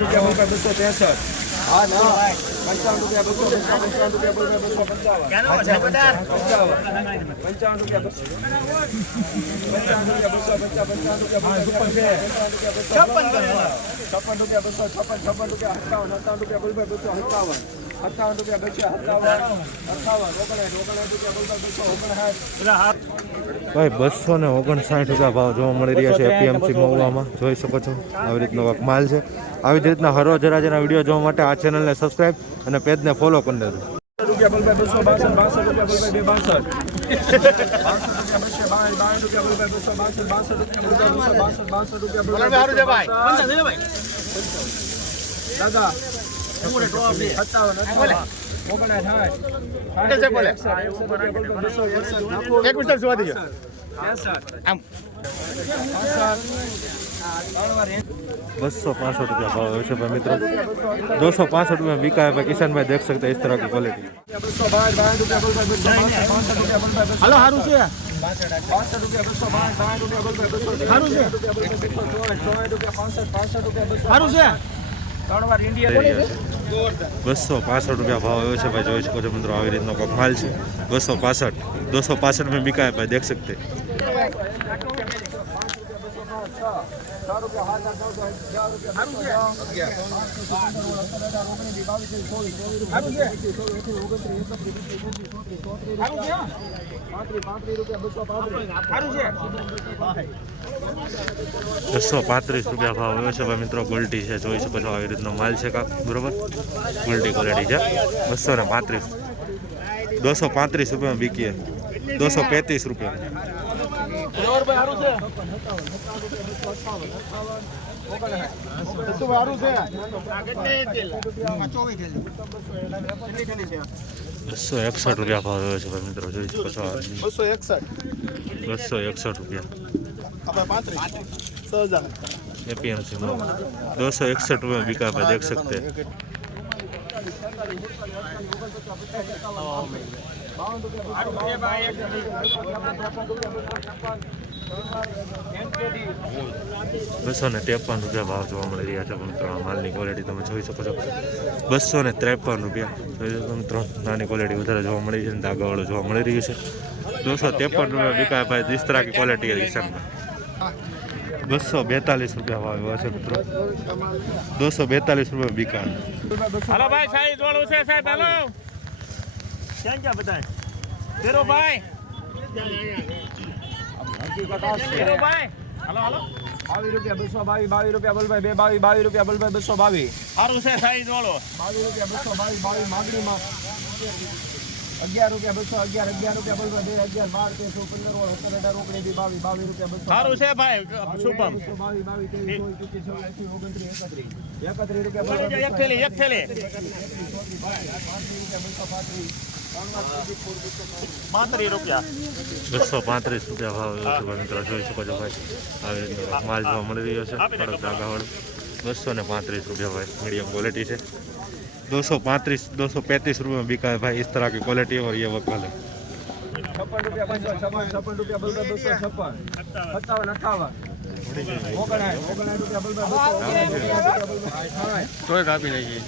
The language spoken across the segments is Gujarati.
રૂપિયા બોલભાઈ 263. હા ના 55 રૂપિયા 255 રૂપિયા બોલભાઈ ભાઈ 259 રૂપિયા ભાવ જોવા મળી રહ્યા છે એપીએમસી મહુવામાં. જોઈ શકો છો આવી રીતનો કાંઈક માલ છે. આવી જ રીતના હરોજ હરાજીના વિડીયો જોવા માટે આ ચેનલને સબસ્ક્રાઈબ અને પેજને ફોલો કરી દેજો. રૂપિયા બોલભાઈ 262 રૂપિયા બોલભાઈ 265 રૂપિયા भाव है भाई मित्रों. 265 रुपये बिका है भाई. किसान भाई देख सकते हैं इस तरह की क्वालिटी. हेलो हारू से हारू से 265 રૂપિયા ભાવ આવ્યો છે ભાઈ. જોઈ શકો છો મિત્રો આવી રીતનો કોક માલ છે. 265 में बिका है भाई. देख सकते हैं. ₹235 ભાવ આવ્યો છે ભાઈ મિત્રો. ગોલ્ટી છે જોઈ શકો છો આવી રીતનો માલ છે કાંક બરોબર. ગોલ્ટી ક્વોલિટી છે. 235 રૂપિયામાં બીકીએ. 235 રૂપિયા. ₹261 રૂપિયા ભાવ આવ્યો છે ભાઈ મિત્રો. જોઈ શકો છો 261 રૂપિયા एपीएमसी में 261 रुपये बिका है. देख सकते हैं. ₹253 भाव જોવા મળી રહ્યા છે મિત્રો. માલની ક્વોલિટી તમે જોઈ શકો છો. 253 રૂપિયા મિત્રો. નાની ક્વોલિટી વધારે જોવા મળી છે. ધાગાવાળું જોવા મળી રહ્યું છે. 253 રૂપિયા बिका भाई. जिस तरह की क्वालिटी है किसान में. 242 રૂપિયા ભાવ આવ્યો છે મિત્રો. 242 રૂપિયા बिका. हेलो भाई साइज वालों से साहब हेलो क्या क्या बताएं तेरो भाई तेरो भाई हेलो हेलो 22 રૂપિયા 222 રૂપિયા બોલભાઈ 22 રૂપિયા બોલભાઈ 222 हारू से साइज वालो 22 રૂપિયા 222 માગણીમાં 11 રૂપિયા 211 11 રૂપિયા બોલભાઈ 11 12 13 15 16 17 18 22 રૂપિયા 200 हारू से भाई शुभम 22 23 રૂપિયા બોલભાઈ एक थैली 32 રૂપિયા 235 રૂપિયા ભાવ આવ્યો છે મિત્રો. જોઈ શકો છો ભાઈ આવી રીતનો માલ જોવા મળી રહ્યો છે. કડક ધાગાવાળો 235 રૂપિયા भाई. मीडियम क्वालिटी है. 235 235 रुपये में बिका है भाई. इस तरह की क्वालिटी और ये वकल है. 56 રૂપિયા 56 રૂપિયા બોલભાઈ 256 57 58 રૂપિયા બોલભાઈ તોય કાપી નાખી.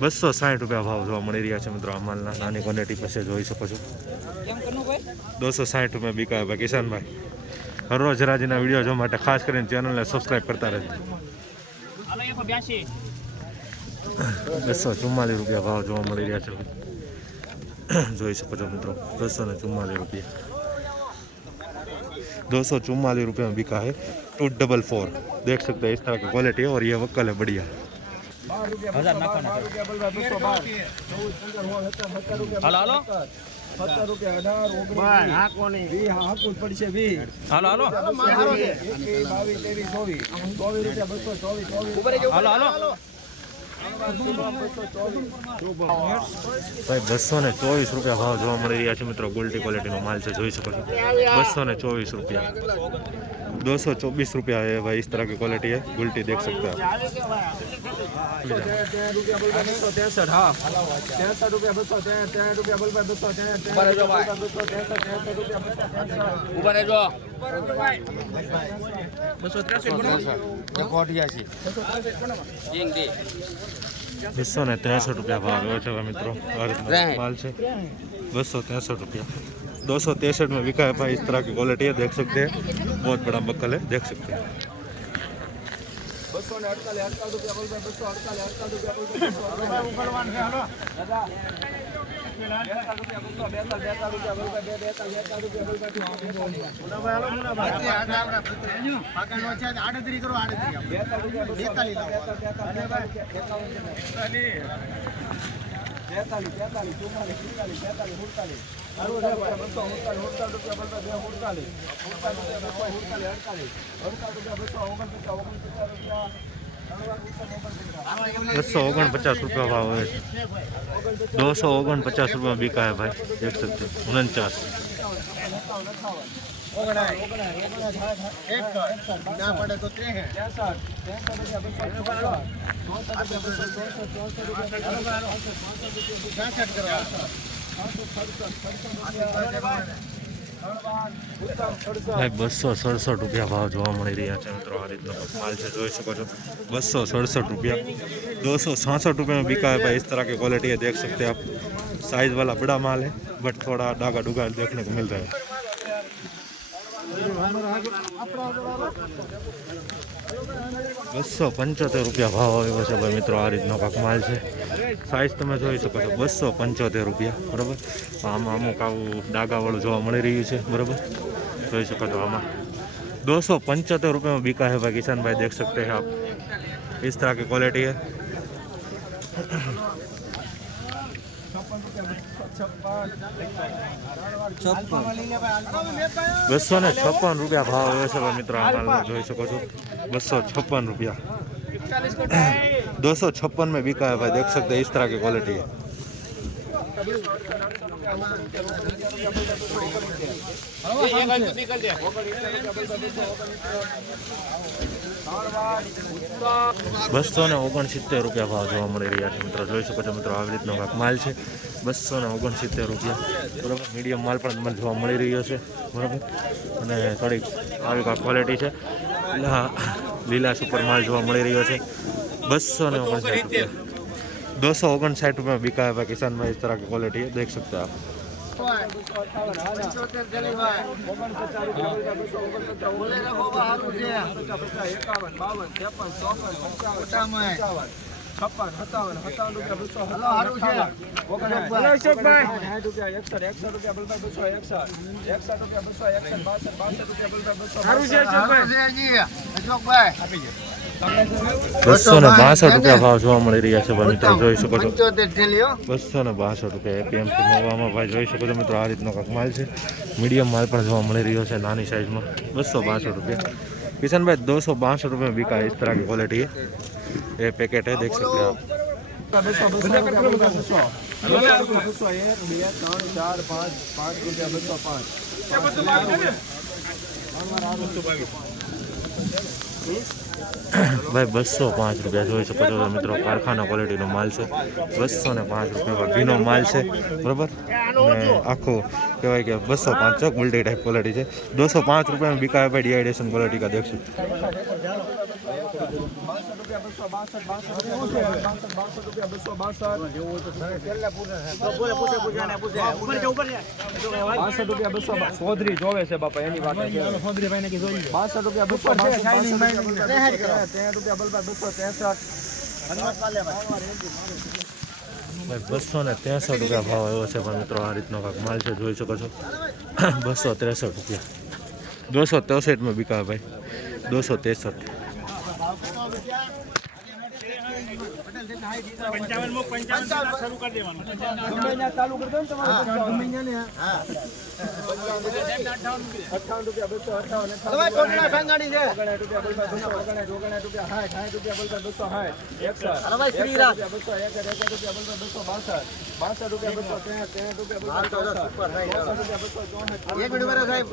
260 રૂપિયા ભાવ જોવા મળી રહ્યા છે મિત્રો. આ માલના નાની ક્વોલિટી પાસે જોઈ શકો છો. 260 રૂપિયા बिका है भाई. કિશન ભાઈ હરરોજ હરાજીના વિડીયો જોવા માટે ખાસ કરીને ચેનલને સબસ્ક્રાઈબ કરતા રહેજો. 244 રૂપિયા ભાવ જોવા મળી રહ્યા છે. જોઈ શકો છો મિત્રો. 244 रुपया 244 रुपये में बिका है. 244 देख सकते हैं इस तरह की क्वालिटी है. और ये वक्कल है बढ़िया. हेलो 17 રૂપિયા 18 હા કોની 20 હા હાકું પડશે 20 હાલો હાલો 22 23 24 રૂપિયા 224 હાલો હાલો भाई 224 रुपया भाव જોવા મળી રહ્યા છે મિત્રો. ગોલ્ટી ક્વોલિટીનો માલ છે જોઈ શકો છો. 224 रुपया 224 रुपया है भाई. इस तरह की क्वालिटी है. गुल्टी देख सकते हैं आप. ऊपर है जो બસો ને 63 રૂપિયા ભાવ આવ્યો છે મિત્રો આ રીતનો माल છે 263 रुपया 263 में बिका है भाई। इस तरह की क्वालिटी है, देख सकते हैं बहुत बड़ा बक्कल है, देख सकते हैं। 248 રૂપિયા બોલ ભાઈ 248 રૂપિયા બોલ ભાઈ ઉકળવાન છે હાલો દાદા 42 રૂપિયા બોલ ભાઈ 42 રૂપિયા બોલ ભાઈ મુનાભાઈ હાલો મુનાભાઈ પાકાનો છે 38 કરો 38 ₹249 भाव है। 249 रुपये में बिका है भाई, देख सकते हैं 49। भाई 267 रुपया भाव જોવા મળી રહ્યા છે મિત્રો। આ રીતનો માલ છે, જોઈ શકો છો 267 रुपया। 266 रुपये में बिका है भाई। इस तरह की क्वालिटी है, देख सकते हैं आप। साइज वाला बड़ा माल है बट थोड़ा डागा डुगा देखने को मिल रहा है। 275 रुपया भाव આવ્યો છે ભાઈ મિત્રો। આ રીતનો કાંક માલ છે, સાઇઝ તમે જોઈ શકો છો 275 રૂપિયા બરાબર। આમાં અમુક આવું ડાગાવાળું જોવા મળી રહ્યું છે બરાબર, જોઈ શકો છો। આમાં 275 रुपये में बिका है भाई किसान भाई, देख सकते हैं आप। इस तरह की क्वालिटी है। 256 रुपया भाव આવ્યો છે ભાઈ મિત્રો। આ માલ જોઈ શકો છો 256 रुपया। 256 में बिका है भाई, देख सकते हैं। इस तरह की क्वालिटी है। બસો ને 69 રૂપિયા ભાવ જોવા મળી રહ્યા છે મિત્રો, જોઈ શકો છો મિત્રો। આવી રીતનો કાંક માલ છે 269 રૂપિયા બરાબર। મીડિયમ માલ પણ તમને જોવા મળી રહ્યો છે બરાબર, અને થોડીક આવી કાંક ક્વોલિટી છે। લીલા સુપર માલ જોવા મળી રહ્યો છે 259 रुपया। 259 रुपये में बिका है भाई किसान भाई। इस तरह की क्वालिटी है, देख सकते हैं आप। ₹262 ભાવ જોવા મળી રહ્યા છે ભાઈ મિત્રો, જોઈ શકો છો। 262 રૂપિયા એપીએમસી મોવામાં ભાઈ, જોઈ શકો છો મિત્રો। આ રીતનો કાંક માલ છે, મીડિયમ માલ પણ જોવા મળી રહ્યો છે નાની સાइजમાં। 262 रुपया किसान भाई। 262 रुपये में बिका है। इस तरह की क्वालिटी है, ये पैकेट है, देख सकते हैं आप। 200 રૂપિયા 1 2 3 4 5 રૂપિયા 205 भाई 205 रुपया જોઈ શકો છો મિત્રો। કારખાના ક્વોલિટીનો માલ છે 205 રૂપિયા ભીનો માલ છે બરાબર, અને આખો કહેવાય કે 205 ચોક મલ્ટી ટાઈપ ક્વોલિટી છે। 205 रुपये में बिका है भाई, डिहाइड्रेशन क्वालिटी का, देख सकते हैं। 262 સોધરી જોવે છે બાપા, એની વાત છે। સોધરી ભાઈને કી જોઈ 62 રૂપિયા 262 ભાઈ 263 રૂપિયા ભાવ આવ્યો છે પણ મિત્રો। આ રીતનો કાંક માલ છે, જોઈ શકો છો 263 રૂપિયા। 263 में बिका है भाई, 263। 55 શરૂ કરી દેવાનું। ચાલુ કરી દો ને તમારે મહિનાને 58 રૂપિયા 258 હવે કોટલા સંગાડી છે 59 રૂપિયા 259 રૂપિયા 60 રૂપિયા 260 અરે ભાઈ ફ્રી રાખ 201 રૂપિયા 262 રૂપિયા 263 એક મિનિટ બરા સાહેબ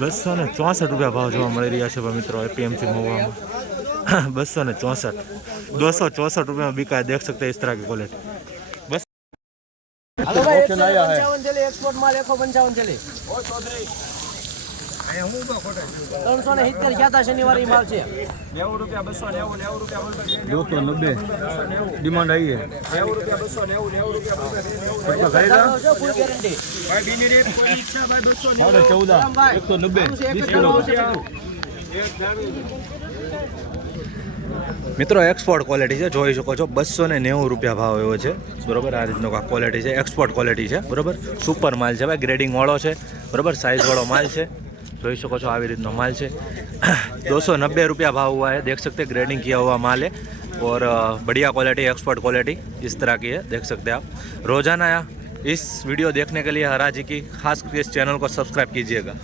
264 રૂપિયા ભાવ જોવા મળી રહ્યા છે ભાઈ મિત્રો एपीएमसी મોવામાં। 264 264 रुपये में बिका है, देख सकते हैं। इस तरह की क्वालिटी बस। ऑप्शन आया है एक्सपोर्ट माल 155 चले ओ चौधरी અહીંયા હું તો ખોટે 370 ગયા હતા શનિવારે માલ છે 90 રૂપિયા 290 રૂપિયા 290 ડિમાન્ડ આવી है 90 રૂપિયા 290 રૂપિયા ફૂલ ગેરંટી ભાઈ બીની રેટ કોઈ ઈચ્છા ભાઈ 214 190 મિત્રો એક્સપોર્ટ ક્વોલિટી છે, જોઈ શકો છો 290 રૂપિયા ભાવ એવો છે બરોબર. આ રીતનો ક્વોલિટી છે, એક્સપોર્ટ ક્વોલિટી છે બરોબર. સુપર માલ છે ભાઈ, ગ્રેડિંગ વાળો છે બરોબર, સાइज वाला माल છે, જોઈ શકો છો આવી રીતનો માલ છે. 290 रुपया भाव हुआ है, देख सकते हैं ग्रेडिंग किया हुआ माल है और बढ़िया क्वालिटी एक्सपोर्ट क्वालिटी इस तरह की है, देख सकते हैं आप. रोजाना इस वीडियो देखने के लिए हराजी की खास इस चैनल को सब्सक्राइब कीजिएगा.